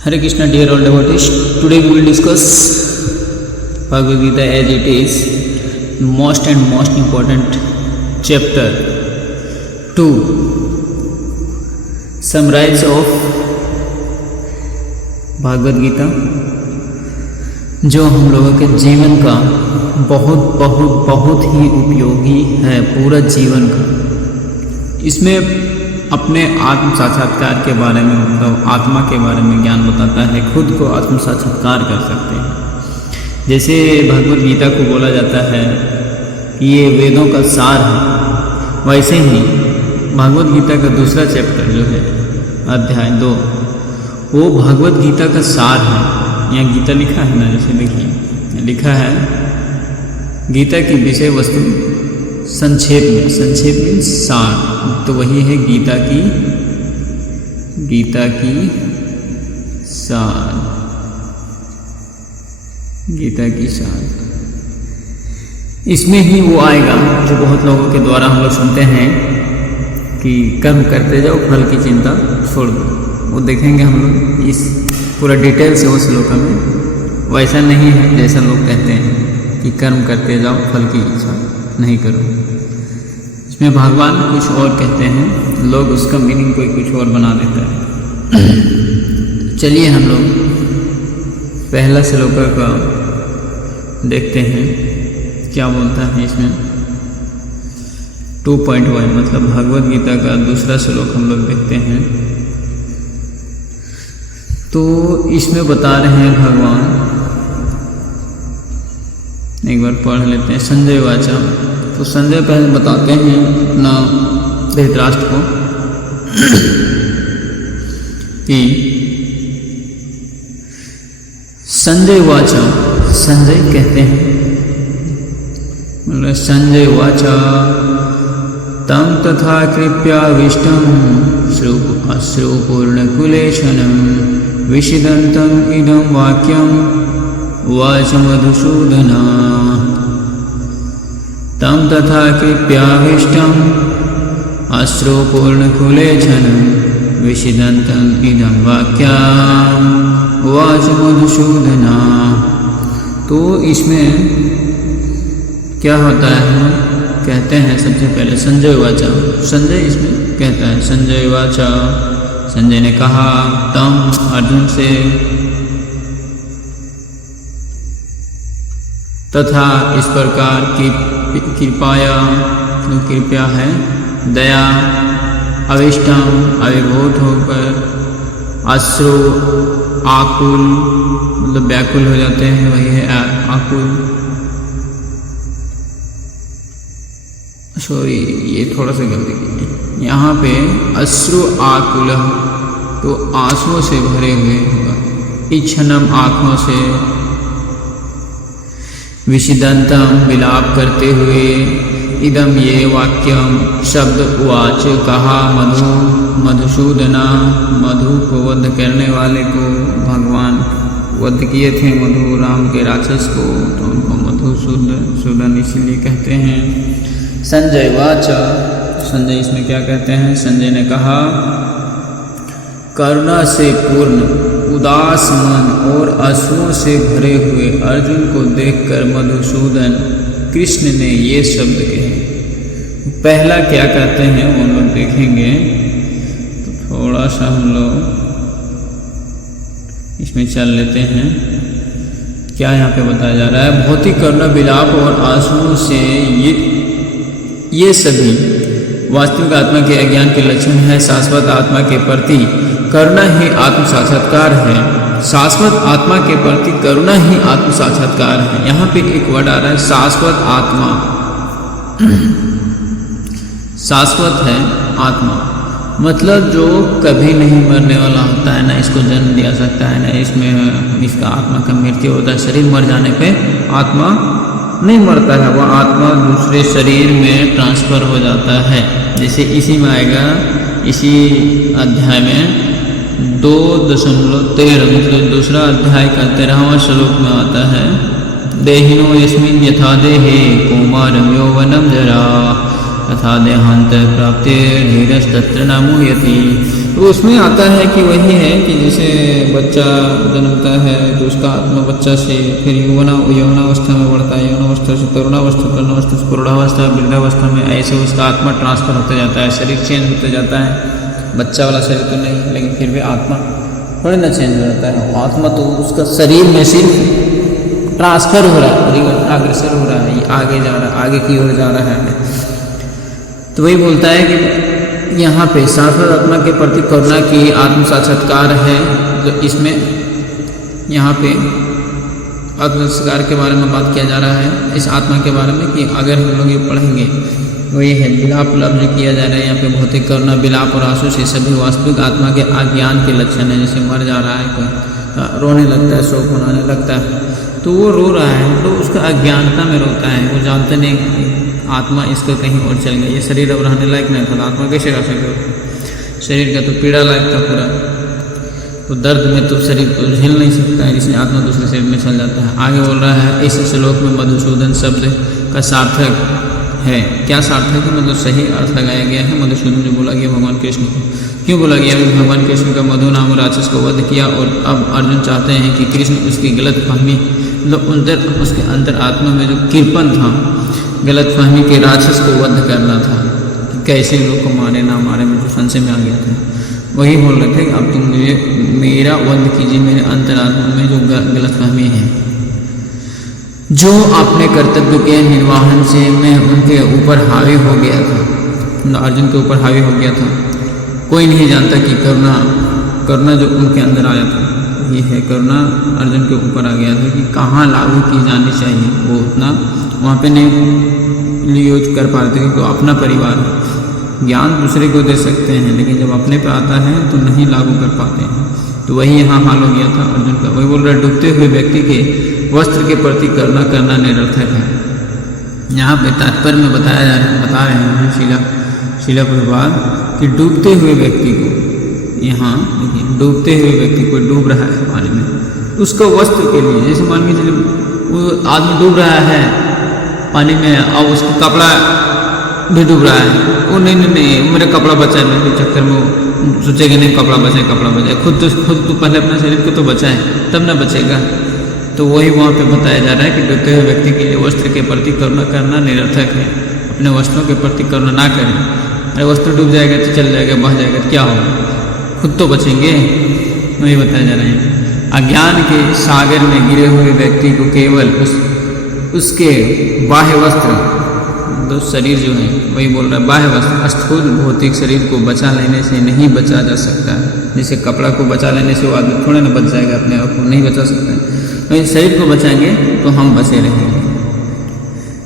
Hare Krishna, dear all devotees. Today we will discuss Bhagavad Gita as it is most important chapter 2. Summarize of Bhagavad Gita, जो हम लोगों के जीवन का बहुत ही उपयोगी है, पूरा जीवन का। इसमें अपने आत्म साक्षात्कार के बारे में, मतलब आत्मा के बारे में ज्ञान बताता है, खुद को आत्म साक्षात्कार कर सकते हैं। जैसे भगवद गीता को बोला जाता है कि ये वेदों का सार है, वैसे ही भगवद गीता का दूसरा चैप्टर जो है अध्याय 2, वो भगवद गीता का सार है। यहाँ गीता लिखा है ना, जैसे देखिए लिखा है गीता की विषय वस्तु संक्षेप में सार, तो वही है गीता की सार। इसमें ही वो आएगा जो बहुत लोगों के द्वारा हम लोग सुनते हैं कि कर्म करते जाओ, फल की चिंता छोड़ दो। वो देखेंगे हम लोग इस पूरा डिटेल से उस श्लोक में। वैसा नहीं है जैसा लोग कहते हैं कि कर्म करते जाओ, फल की इच्छा नहीं करो। इसमें भगवान कुछ और कहते हैं, लोग उसका मीनिंग कोई कुछ और बना देता है। चलिए हम लोग पहला श्लोक का देखते हैं क्या बोलता है इसमें। 2.1 मतलब भगवद गीता का दूसरा श्लोक हम लोग देखते हैं। तो इसमें बता रहे हैं भगवान, एक बार पढ़ लेते हैं। संजय वाचा, तो संजय पहले बताते हैं अपना धृतराष्ट्र को कि संजय वाचा, संजय कहते हैं, मतलब संजय वाचा तम तथा कृप्याविष्टम अश्रुपूर्णकुलेशनम विषिदंतम इदं वाक्यम वाच मधुसूदना। तम तथा कृप्याविष्टम अश्रुपूर्णकुलेशनम विषिदंतम इदं वाक्यम वाच मधुसूदना। तो इसमें क्या होता है, कहते हैं सबसे पहले संजय वाचा। संजय इसमें कहता है, संजय वाचा, संजय ने कहा तम अर्जुन से, तथा इस प्रकार की कृपाया, कृपया है दया, अविष्टम अभिभूत होकर, अश्रु आकुल मतलब व्याकुल हो जाते हैं, वही है आकुल। सॉरी, ये थोड़ा सा गलती की, यहाँ पे अश्रु आकुल, तो आंसुओं से भरे हुए होगा, इच्छनम आँखों से, विषिदंतम विलाप करते हुए, इदम ये वाक्यम शब्द वाच कहा मधुसूदना, मधु को वध करने वाले को भगवान वध किए थे, मधु राम के राक्षस को, तो उनको मधुसूदन इसीलिए कहते हैं। संजय वाचा, संजय इसमें क्या कहते हैं, संजय ने कहा करुणा से पूर्ण उदास मन और आंसुओं से भरे हुए अर्जुन को देखकर मधुसूदन कृष्ण ने ये शब्द कहे। पहला क्या कहते हैं वो लोग देखेंगे, तो थोड़ा सा हम लोग इसमें चल लेते हैं। क्या यहाँ पे बताया जा रहा है, भौतिक करुणा विलाप और आंसुओं से ये सभी वास्तविक आत्मा के अज्ञान के लक्षण है। शाश्वत आत्मा के प्रति करुणा ही आत्म साक्षात्कार है। शाश्वत आत्मा के प्रति करुणा ही आत्म साक्षात्कार है। यहाँ पे एक वर्ड आ रहा है शाश्वत आत्मा, शाश्वत है आत्मा, मतलब जो कभी नहीं मरने वाला होता है, ना इसको जन्म दिया सकता है, ना इसमें इसका आत्मा का मृत्यु होता है। शरीर मर जाने पे आत्मा नहीं मरता है, वह आत्मा दूसरे शरीर में ट्रांसफ़र हो जाता है। जैसे इसी में आएगा, इसी अध्याय में 2.13 मतलब दूसरा अध्याय का 13वां श्लोक में आता है, देहिनो यस्मिन् यथा देहे कौमारं यौवनं जरा तथा देहांत प्राप्ते धीरस्तत्र न मुह्यति। तो उसमें आता है कि वही है कि जैसे बच्चा जन्मता है तो उसका आत्मा बच्चा से फिर यौवनावस्था में बढ़ता है, यौवनावस्था से तरुणावस्था, तरुणावस्था से प्रौढ़ावस्था, वृद्धावस्था में ऐसे उसका आत्मा ट्रांसफर होते जाता है, शरीर चेंज होते जाता है। बच्चा वाला शरीर तो नहीं, लेकिन फिर भी आत्मा थोड़ी ना चेंज हो जाता है। आत्मा तो उसका शरीर में सिर्फ ट्रांसफर हो रहा है, अग्रसर हो रहा है, आगे जा रहा है, आगे की ओर जा रहा है। तो वही बोलता है कि यहाँ पे शाश्वत आत्मा के प्रति करुणा की आत्म साक्षात्कार है। तो इसमें यहाँ पे आत्म साक्षात्कार के बारे में बात किया जा रहा है, इस आत्मा के बारे में कि अगर हम लोग ये पढ़ेंगे वो ये है विलाप लफ्ज किया जा रहा है यहाँ पे। भौतिक करुणा, विलाप और आंसू से सभी वास्तविक आत्मा के अज्ञान के लक्षण है। जैसे मर जा रहा है कोई, रोने लगता है, शोक मनाने लगता है, तो वो रो रहा है तो उसका अज्ञानता में रोता है। वो जानते नहीं आत्मा इसका कहीं और चल गया, ये शरीर अब रहने लायक नहीं था, आत्मा कैसे रह सके? शरीर का तो पीड़ा लायक था पूरा, तो दर्द में तो शरीर को झेल नहीं सकता है, इसलिए आत्मा दूसरे शरीर में चल जाता है। आगे बोल रहा है इस श्लोक में मधुसूदन शब्द का सार्थक है। क्या सार्थक है? मतलब सही अर्थ लगाया गया है। मधुसूदन जो बोला गया भगवान कृष्ण को, क्यों बोला गया? भगवान कृष्ण का मधु नाम राक्षस को वध किया और अब अर्जुन चाहते हैं कि कृष्ण उसकी गलत फहमी, मतलब उसके अंतर आत्मा में जो कृपण था, गलत फहमी के राक्षस को वध करना था कि कैसे लोग को मारे ना मारे में जो संशय में आ गया था, वही बोल रहे थे कि अब तुम मुझे मेरा वध कीजिए, मेरे अंतरात्मा में जो गलत फहमी है, जो अपने कर्तव्य के निर्वाहन से मैं उनके ऊपर हावी हो गया था, अर्जुन के ऊपर हावी हो गया था। कोई नहीं जानता कि करुणा जो उनके अंदर आया था, ये है करुणा अर्जुन के ऊपर आ गया था कि कहाँ लागू की जानी चाहिए, वो उतना वहाँ पे नहीं यूज कर पाते क्योंकि अपना परिवार है। ज्ञान दूसरे को दे सकते हैं लेकिन जब अपने पे आता है तो नहीं लागू कर पाते हैं। तो वही यहाँ हाल हो गया था अर्जुन का। वही बोल रहा है डूबते हुए व्यक्ति के वस्त्र के प्रति करुणा करना निरर्थक है। यहाँ पे तात्पर्य में बता रहे हैं शिला प्रभुपाद कि डूबते हुए व्यक्ति को, यहाँ देखिए डूबते हुए व्यक्ति को डूब रहा है पानी में, उसका वस्त्र के लिए, जैसे मान के चलिए वो आदमी डूब रहा है पानी में और उसका कपड़ा भी डूब रहा है, वो नहीं मेरा कपड़ा बचा नहीं, चक्कर में सोचेगा नहीं कपड़ा बचाए, खुद तो पहले अपने शरीर को तो बचाए तब ना बचेगा। तो वही वहाँ पे बताया जा रहा है कि डूबते हुए व्यक्ति के लिए वस्त्र के प्रति करुणा करना निरर्थक है। अपने वस्त्रों के प्रति करुणा ना करें। अरे वस्त्र डूब जाएगा तो चल जाएगा, बह जाएगा तो क्या होगा, खुद तो बचेंगे। वही बताया जा रहा है अज्ञान के सागर में गिरे हुए व्यक्ति को केवल उसके बाह्य वस्त्र, तो शरीर जो है वही बोल रहा है बाह्य वस्त्र, स्थूल भौतिक शरीर को बचा लेने से नहीं बचा जा सकता है। जैसे कपड़ा को बचा लेने से वो आदमी थोड़े ना बच जाएगा, अपने आप को नहीं बचा सकता है। वही शरीर को बचाएंगे तो हम बचे रहेंगे,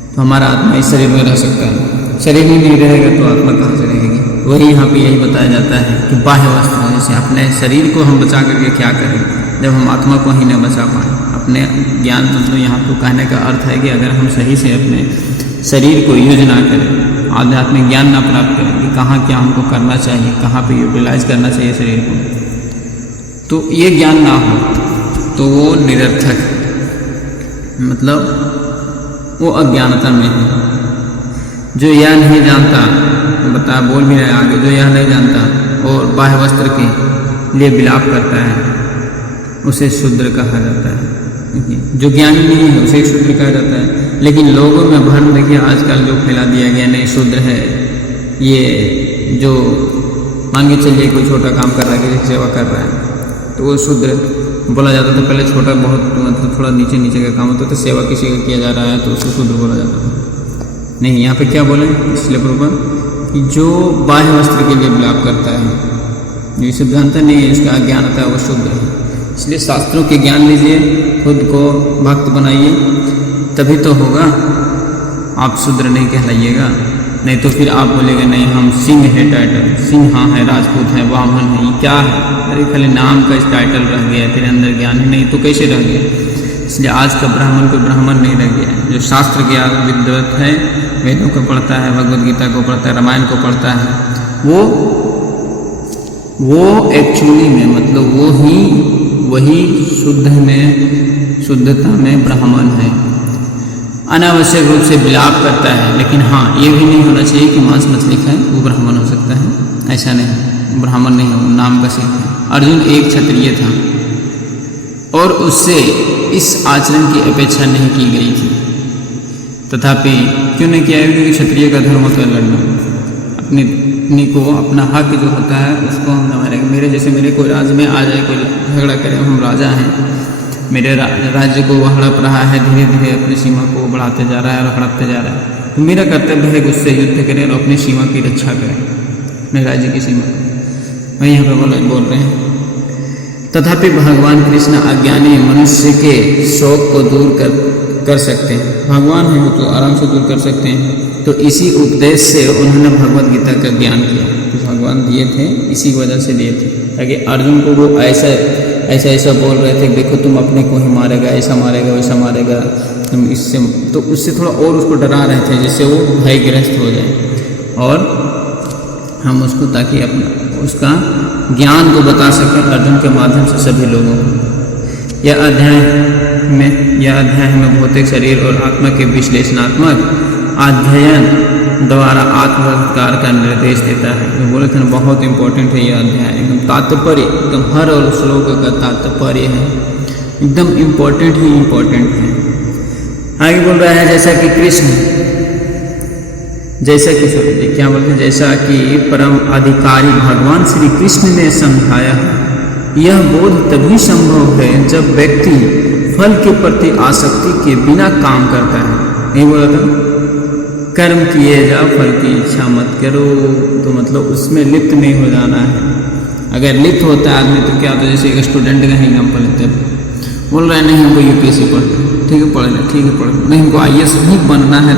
तो हमारा आत्मा इस शरीर में रह सकता है। शरीर ही नहीं रहेगा तो आत्मा कहाँ से रहेगी? वही यहाँ पे यही बताया जाता है कि बाह्य वस्त्र, जैसे अपने शरीर को हम बचा करके क्या करें जब हम आत्मा को ही न बचा पाए। अपने ज्ञान तंत्र यहाँ को कहने का अर्थ है कि अगर हम सही से अपने शरीर को यूज ना करें, आध्यात्मिक ज्ञान ना प्राप्त करें कि कहाँ क्या हमको करना चाहिए, कहाँ पे यूटिलाइज करना चाहिए शरीर को, तो ये ज्ञान ना हो तो वो निरर्थक है, मतलब वो अज्ञानता में है। जो यह नहीं जानता, बोल भी रहे आगे, जो यह नहीं जानता और बाह्य वस्त्र के लिए विलाप करता है उसे शूद्र कहा जाता है। जो ज्ञानी नहीं है उसे शूद्र कहा जाता है। लेकिन लोगों में भ्रम देखिए आजकल जो फैला दिया गया, नहीं शूद्र है ये, जो मान के चलिए कोई छोटा काम कर रहा है, किसी सेवा कर रहा है तो वो शूद्र बोला जाता था। पहले छोटा बहुत मतलब थोड़ा नीचे का काम होता था, सेवा किसी का किया जा रहा है तो उसको शूद्र बोला जाता था। नहीं, यहाँ पे क्या बोले इसलिए प्रभु कि जो बाह्य वस्त्र के लिए विलाप करता है, ये सिद्धांत नहीं है, इसका अज्ञानता है, वो शुद्ध है। इसलिए शास्त्रों के ज्ञान लीजिए, खुद को भक्त बनाइए, तभी तो होगा। आप शूद्र नहीं कहलाइएगा, नहीं तो फिर आप बोलेंगे नहीं हम सिंह है, टाइटल सिंह हाँ है, राजपूत है, ब्राह्मण है, ये क्या है? अरे खाली नाम का इस टाइटल रह गया, फिर अंदर ज्ञान ही नहीं तो कैसे रह गया? इसलिए आज का ब्राह्मण कोई ब्राह्मण नहीं रह गया है। जो शास्त्र ज्ञान विद्वत है, वेदों को पढ़ता है, भगवद गीता को पढ़ता है, रामायण को पढ़ता है, वो एक्चुअली में मतलब वही शुद्धता में ब्राह्मण है। अनावश्यक रूप से विलाप करता है, लेकिन हाँ ये भी नहीं होना चाहिए कि मांस मछली खाए वो ब्राह्मण हो सकता है, ऐसा नहीं। ब्राह्मण नहीं हो, नाम का सिर्फ है। अर्जुन एक क्षत्रिय था और उससे इस आचरण की अपेक्षा नहीं की गई थी। तथापि क्यों नहीं किया है? क्योंकि क्षत्रिय का धर्म होता है लड़ना, अपनी को अपना हक जो होता है उसको हम न मारेंगे। मेरे जैसे मेरे कोई राज्य में आ जाए, कोई झगड़ा करे, हम राजा हैं, मेरे राज्य को वह हड़प रहा है, धीरे धीरे अपनी सीमा को बढ़ाते जा रहा है और हड़पते जा रहा है, तो मेरा कर्तव्य है उससे युद्ध करें और अपनी सीमा की रक्षा करें, अपने राज्य की सीमा। वही यहाँ पे बोल रहे हैं। तथापि भगवान कृष्ण अज्ञानी मनुष्य के शौक को दूर कर सकते हैं। भगवान है तो आराम से दूर कर सकते हैं। तो इसी उपदेश से उन्होंने भगवद गीता का ज्ञान किया, तो भगवान दिए थे, इसी वजह से दिए थे, ताकि अर्जुन को वो ऐसा बोल रहे थे, देखो तुम अपने को ही मारेगा, ऐसा मारेगा, वैसा मारेगा, तुम इससे, तो उससे थोड़ा और उसको डरा रहे थे जिससे वो भयग्रस्त हो जाए और हम उसको, ताकि अपना उसका ज्ञान को बता सकें अर्जुन के माध्यम से सभी लोगों को। यह अध्याय हमें भौतिक शरीर और आत्मा के विश्लेषणात्मक अध्ययन द्वारा आत्मसाक्षात्कार का निर्देश देता है। तो बोले थे बहुत इंपॉर्टेंट है यह अध्याय, एकदम तात्पर्य, एकदम हर और श्लोक का तात्पर्य है, एकदम इम्पोर्टेंट ही इम्पोर्टेंट है। आगे बोल रहा है जैसा कि क्या बोलते हैं, जैसा कि परम अधिकारी भगवान श्री कृष्ण ने समझाया है, यह बोध तभी संभव है जब व्यक्ति फल के प्रति आसक्ति के बिना काम करता है। नहीं बोला था, कर्म किए जाओ फल की इच्छा मत करो, तो मतलब उसमें लिप्त नहीं हो जाना है। अगर लिप्त होता है आदमी तो क्या होता है, जैसे एक स्टूडेंट का एग्जाम्पल लेते हैं, बोल रहे हैं नहीं हमको यूपीएससी पढ़ना, ठीक है पढ़ना, ठीक है पढ़ना, नहीं हमको आईएएस नहीं बनना है,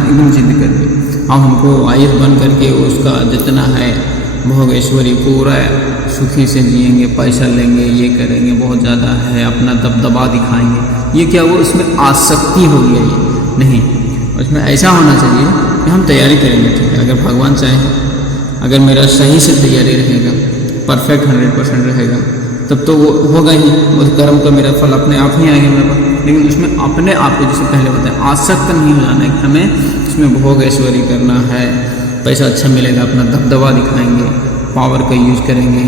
एकदम जिद करके, अब हमको आईएएस बन करके उसका जितना है भोग ऐश्वर्य पूरा सुखी से जिएंगे, पैसा लेंगे, ये करेंगे, बहुत ज़्यादा है, अपना दबदबा दिखाएंगे, ये क्या वो उसमें आसक्ति हो गया? ये नहीं, उसमें ऐसा होना चाहिए कि हम तैयारी करेंगे, ठीक है, अगर भगवान चाहे, अगर मेरा सही से तैयारी रहेगा, परफेक्ट 100% रहेगा, तब तो वो होगा ही, उस कर्म का मेरा फल अपने आप ही आएगा मेरे पास। लेकिन उसमें अपने आप को, जैसे पहले बताया, आसक्त नहीं हो जाना है कि हमें उसमें भोग ऐश्वर्य करना है, पैसा अच्छा मिलेगा, अपना दबदबा दिखाएंगे, पावर का यूज करेंगे,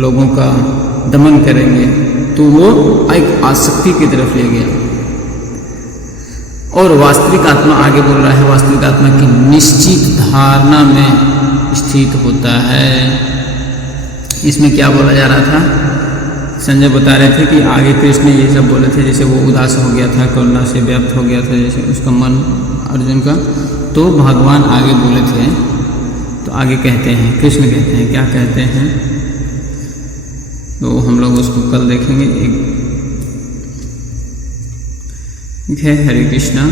लोगों का दमन करेंगे, तो वो एक आसक्ति की तरफ ले गया। और वास्तविक आत्मा, आगे बोल रहा है, वास्तविक आत्मा की निश्चित धारणा में स्थित होता है। इसमें क्या बोला जा रहा था? संजय बता रहे थे कि आगे कृष्ण ये सब बोले थे, जैसे वो उदास हो गया था, करुणा से व्याप्त हो गया था, जैसे उसका मन अर्जुन का, तो भगवान आगे बोले थे, तो आगे कहते हैं, कृष्ण कहते हैं, क्या कहते हैं, तो हम लोग उसको कल देखेंगे। ठीक है, हरे कृष्णा।